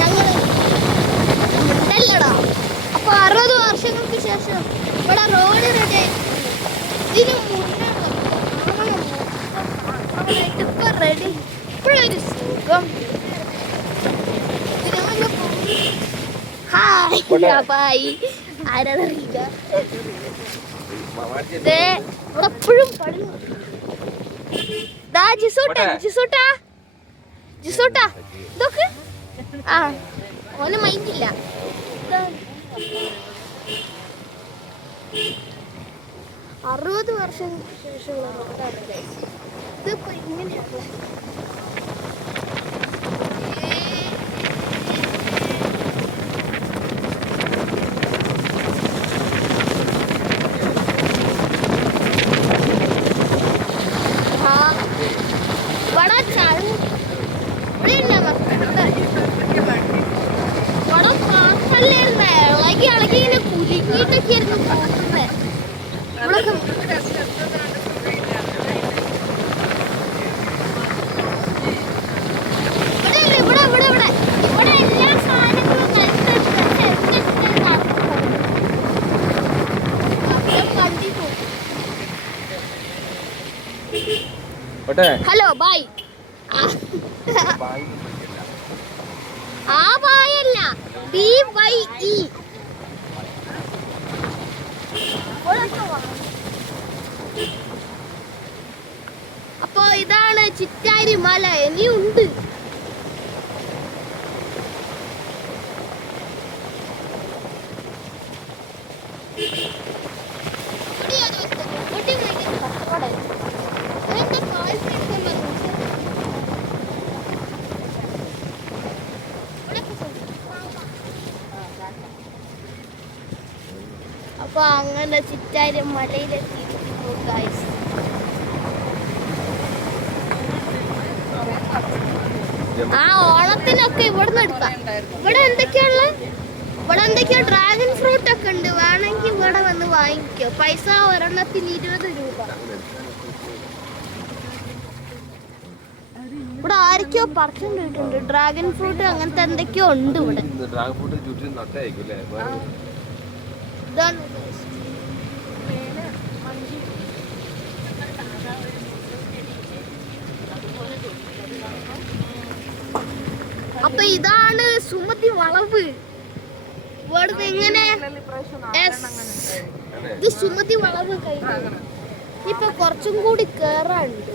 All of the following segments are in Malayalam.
ഞങ്ങളല്ലടാ. അപ്പൊ 60 വർഷങ്ങൾക്ക് ശേഷം ഇവിടെ റോഡ് റെഡി. ഇതിന് മുന്നേ ഇപ്പൊ റെഡി. ഇപ്പോഴൊരു സുഖം. Hi bye. ആരാന്നറിയില്ല. എപ്പോഴും പഠിക്കും. ജിസൂട്ടാ ഇതൊക്കെ ആ ഓന് മൈൻഡില്ല. 60 വർഷം ശേഷമുള്ള റോഡാണ് ഇതിപ്പോ ഇങ്ങനെയാണ്. ഇളകി ഇങ്ങനെ കുലുങ്ങിയിട്ടൊക്കെ ആയിരുന്നു പോകുന്നത്. ഇവിടെ എല്ലാ സാധനങ്ങളും ഹലോ ബായ്. ആ ബായല്ല, BYE. അപ്പൊ ഇതാണ് ചിറ്റാരി മല. ഇനിയുണ്ട്. അപ്പൊ അങ്ങനെ ചിറ്റാരി മലയിലെത്തി. ആ ഓണത്തിനൊക്കെ ഇവിടുന്ന് എടുക്കാം. ഇവിടെ എന്തൊക്കെയോ ഡ്രാഗൺ ഫ്രൂട്ട് ഒക്കെ ഉണ്ട്. വേണമെങ്കിൽ ഇവിടെ വന്ന് വാങ്ങിക്കോ. പൈസ ഒരെണ്ണത്തിന് 20 രൂപ. ഇവിടെ ആരൊക്കെയോ പറിച്ചുകൊണ്ടിട്ടുണ്ട്. ഡ്രാഗൺ ഫ്രൂട്ട് അങ്ങനത്തെ എന്തൊക്കെയോ ഉണ്ട് ഇവിടെ. അപ്പൊ ഇതാണ് സുമതി വളവ്. ഇവിടുന്ന് എങ്ങനെ ഇത് സുമതി വളവ് കഴിഞ്ഞു. ഇപ്പൊ കുറച്ചും കൂടി കേറാനുണ്ട്.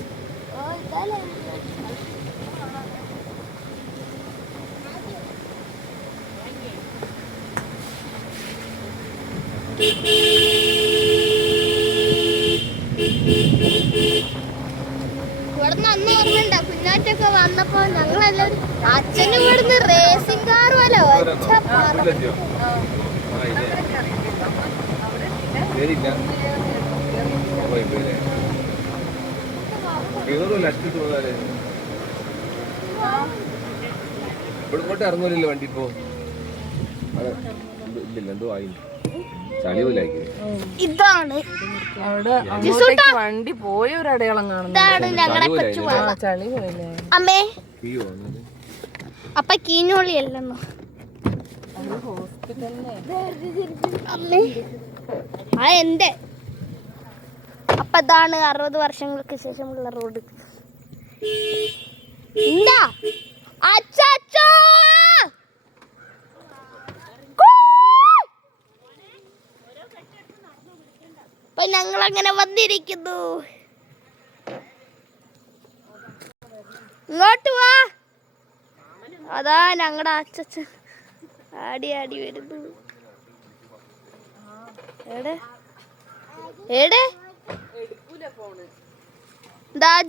ഇവിടുന്ന് അന്ന് ഓർമ്മയുണ്ട കുഞ്ഞാറ്റൊക്കെ വന്നപ്പോ ഞങ്ങളെല്ലാവരും അച്ഛനും ഇവിടുന്ന് റേസിംഗ് കാർ പോലെ ഒറ്റ ഇറങ്ങൂലല്ലോ വണ്ടി. ഇപ്പോ ഇതാണ് വണ്ടി പോയ ഒരു അടയാളം ഇതാണ് ഞങ്ങളുടെ അമ്മേ. അപ്പൊ കീഞ്ഞോളിയല്ലെന്നോ അമ്മേ. ആ എന്റെ. അപ്പൊ ഇതാണ് 60 വർഷങ്ങൾക്ക് ശേഷമുള്ള റോഡ്. എന്താ അച്ചാച്ചോ അപ്പൊ ഞങ്ങളങ്ങനെ വന്നിരിക്കുന്നു. ഇങ്ങോട്ട് വാ. അതാ ഞങ്ങളുടെ അച്ഛൻ ആടി ആടി വരുന്നു.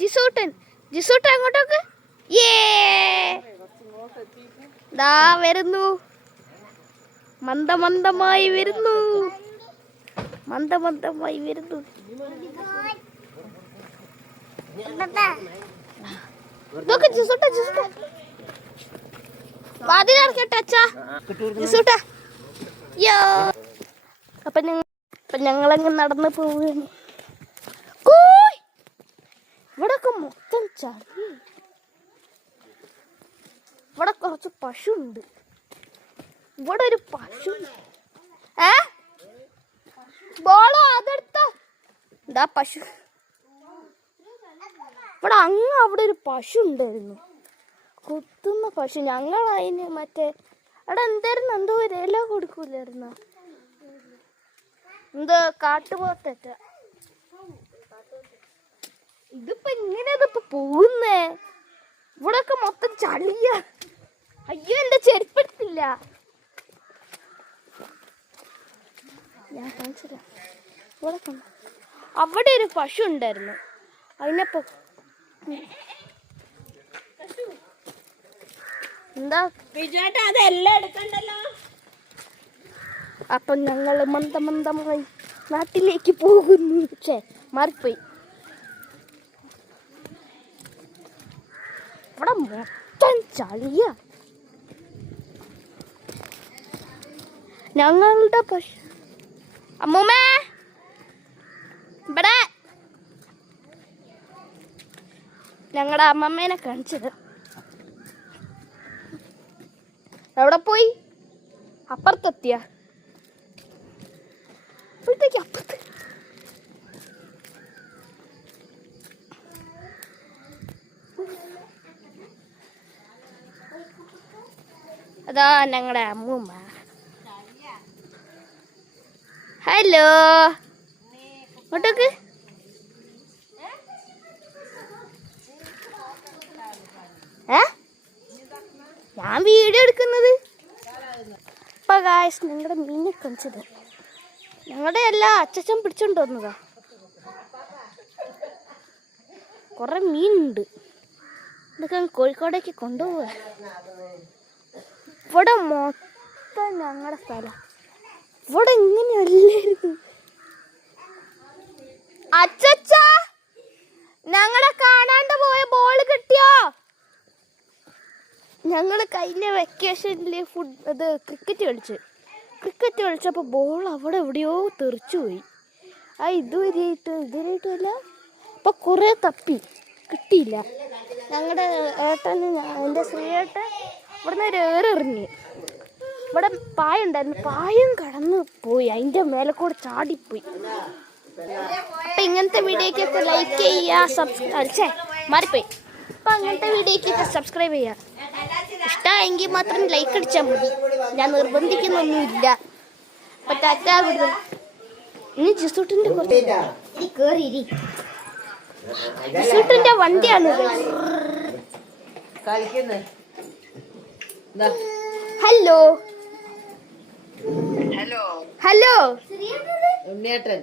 ജിസൂട്ടൻ അങ്ങോട്ടൊക്കെ ദാ വരുന്നു. മന്ദമന്ദമായി വരുന്നു. അപ്പൊ ഞങ്ങളങ്ങ് നടന്നു പോവുകയാണ്. ഇവിടൊക്കെ മൊത്തം ചളി. ഇവിടെ കുറച്ച് പശു ഉണ്ട്. ഇവിടെ ഒരു പശു. ബോളോ അതെടുത്ത എന്താ പശു. ഇവിടെ അവിടെ ഒരു പശു ഉണ്ടായിരുന്നു, കുത്തുന്ന പശു. ഞങ്ങൾ അതിന് മറ്റേ അവിടെ എന്തായിരുന്നു, എന്തോ ഒരു ഇല കൊടുക്കൂലായിരുന്നു, എന്തോ കാട്ടുപോത്തറ്റ. ഇതിപ്പോ ഇങ്ങനെയതിപ്പോ പോകുന്നേ. ഇവിടെയൊക്കെ മൊത്തം ചളിയ. അയ്യോ, എന്റെ ചെരുപ്പെടുത്തില്ല. ഞാൻ കാണിച്ചില്ല. ഇവിടെ അവിടെ ഒരു പശു ഉണ്ടായിരുന്നു. അതിനപ്പോ എന്താ അതെല്ലാം എടുക്കണ്ടല്ലോ. അപ്പൊ ഞങ്ങള് മന്ദമന്ദമായി നാട്ടിലേക്ക് പോകുന്നു. മാറിപ്പോയി. ഇവിടെ മൊത്തം ചളിയ. ഞങ്ങളുടെ പശു. അമ്മൂമ്മേ, ഇവിടെ ഞങ്ങളുടെ അമ്മമ്മേനെ കാണിച്ചത്. എവിടെ പോയി? അപ്പുറത്തെത്തിയ അപ്പോഴത്തേക്ക് അപ്പുറത്ത് അതാ ഞങ്ങളുടെ അമ്മൂമ്മ. ഹലോ, ഇങ്ങോട്ടേക്ക്. ഞാൻ വീഡിയോ എടുക്കുന്നത്. ഇപ്പൊ ഗായ്സ്, ഞങ്ങളുടെ മീനെ കാണിച്ചത്. ഞങ്ങളുടെ എല്ലാ അച്ഛൻ പിടിച്ചോണ്ട് വന്നതാ. കുറെ മീനുണ്ട്. ഇതൊക്കെ കോഴിക്കോടേക്ക് കൊണ്ടുപോവാ. ഇവിടെ മൊത്തം ഞങ്ങളുടെ സ്ഥലം. ഇവിടെ ഇങ്ങനെയല്ലായിരുന്നു. അച്ഛ, ഞങ്ങളെ കാണാണ്ട് പോയ ബോൾ കിട്ടിയോ? ഞങ്ങള് കഴിഞ്ഞ വെക്കേഷനിൽ ക്രിക്കറ്റ് കളിച്ചപ്പോൾ ബോൾ അവിടെ എവിടെയോ തെറിച്ചു പോയി. ഇതുവരെയായിട്ടുമല്ല. അപ്പൊ കുറെ തപ്പി കിട്ടിയില്ല. ഞങ്ങളുടെ ഏട്ടന്, എൻ്റെ ശ്രീയേട്ടൻ ഇവിടുന്ന് ഒരു ഏറെറിഞ്ഞ്. ഇവിടെ പായ ഉണ്ടായിരുന്നു, പായം കടന്നു പോയി. അതിൻ്റെ മേലെ കൂടെ ചാടിപ്പോയി. അപ്പൊ ഇങ്ങനത്തെ വീഡിയോക്കൊക്കെ ലൈക്ക് ചെയ്യുക, മാറിപ്പോയി. അപ്പൊ അങ്ങനത്തെ വീഡിയോക്കൊക്കെ സബ്സ്ക്രൈബ് ചെയ്യുക. ഇഷ്ടമെങ്കിൽ മാത്രം ലൈക്ക് അടിച്ചാൽ മതി. ഞാൻ നിർബന്ധിക്കുന്നൊന്നുമില്ല. അപ്പൊ ടാറ്റാ. ഇനി ജിസൂട്ടിന്റെ ജിസൂട്ടിന്റെ വണ്ടിയാണ്. ഹലോ ഹലോ ഉണ്ണിയേട്ടൻ.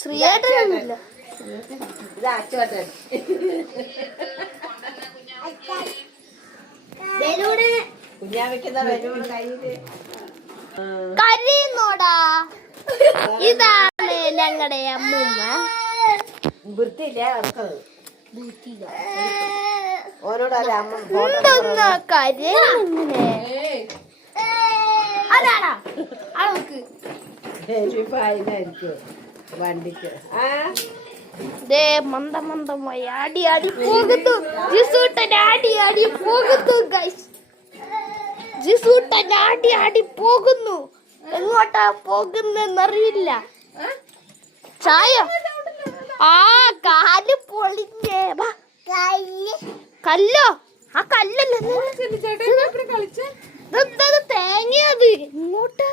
ശ്രീയേട്ടനൊന്നുമില്ല. കുഞ്ഞാവയ്ക്കുന്ന ബലൂൺ കയ്യില് കരയുന്നോടാ. ഇതാണ് ഞങ്ങളുടെ അമ്മൂമ്മ. വൃത്തിയില്ല ഓനോട് എന്തൊന്നാ കരയിങ്ങനെ. അതാടാ അവൾക്ക് വണ്ടിക്ക് മന്ദമന്ദമായി ആടി ആടി പോകുന്നു. ജിസൂട്ടൻ ആടി ആടി പോകുന്നു ഗൈസ്. ജിസൂട്ടൻ ആടി ആടി പോകുന്നു. എങ്ങോട്ടാ പോകുന്നറിയില്ല. ചായ കാല് പൊളിഞ്ഞേ. കല്ലോ? ആ കല്ലല്ലോ തേങ്ങയത്. ഇങ്ങോട്ട്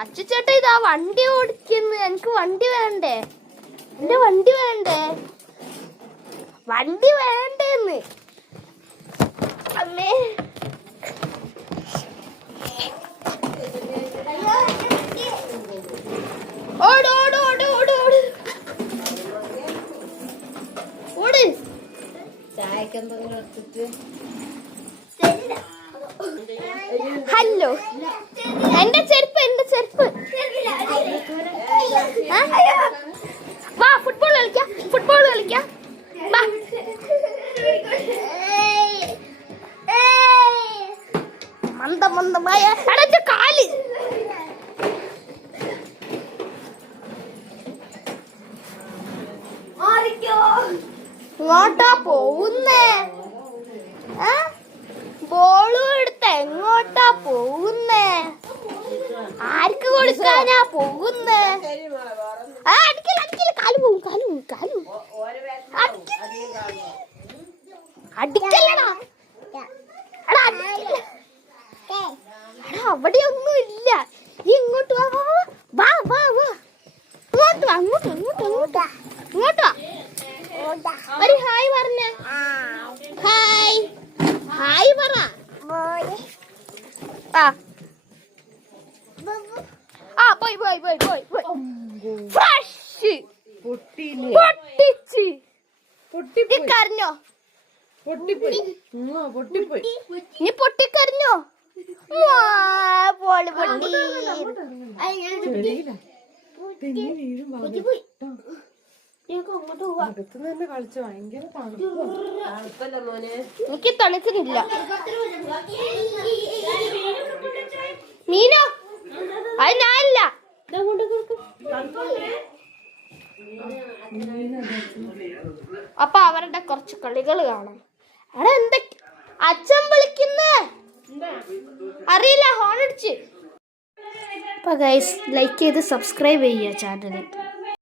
അച്ചുചേട്ടാ, ഇതാ വണ്ടി ഓടിക്കുന്നു. എനിക്ക് വണ്ടി വേണ്ടേ? എന്റെ വണ്ടി വേണ്ടേ? വണ്ടി വേണ്ടേന്ന് അമ്മേ. ഓട് ഓട് ഓട് ഓട് ഓട് ഓട്. ചായക്കെന്തെങ്കിലും എടുത്തിട്ട്. ഹലോ, എന്റെ ചെരുപ്പ് വാ, ഫുട്ബോൾ കളിക്കാം വാ. മന്ദമായ അടച്ച കാല്. ഇങ്ങോട്ടാ പോകുന്നേ? ബോളും എടുത്ത് എങ്ങോട്ടാ പോകുന്നേ? ആർക്ക് കൊടുക്കാനാ പോകുന്നേ? അടിക്കല അടിക്കല, കാല് പോവും, കാല് പോവും, കാല് പോവും. അടിക്കല്ലടാ, എടാ അടിക്കല്ല. എടാ അവിടെ ഒന്നും ഇല്ല. നീ ഇങ്ങോട്ട് വാ, വാ വാ വാ, ഇങ്ങോട്ട് വാ, അങ്ങോട്ട് അങ്ങോട്ട് അങ്ങോട്ട് ഇങ്ങോട്ട് വാ. ഒരു ഹായ് പറഞ്ഞേ. ഹായ് ഹായ് പറ. ആ പോയി പോയി പോയി പോയി പോയി. ഫ്രഷ് പൊട്ടിച്ച് പൊട്ടിക്കരഞ്ഞോ? നീ പൊട്ടിക്കരഞ്ഞോ? പോളി പൊട്ടി. എനിക്ക് തണുക്കുന്നില്ല. മീനോ? അത് ഞാനല്ല. അപ്പൊ അവരുടെ കുറച്ച് കളികൾ കാണാം. അവിടെ എന്തൊക്കെ അച്ഛൻ വിളിക്കുന്നേ അറിയില്ല, ഹോൺ അടിച്ച്. അപ്പൊ ഗൈസ് ലൈക്ക് ചെയ്ത് സബ്സ്ക്രൈബ് ചെയ്യുക ചാനലിൽ.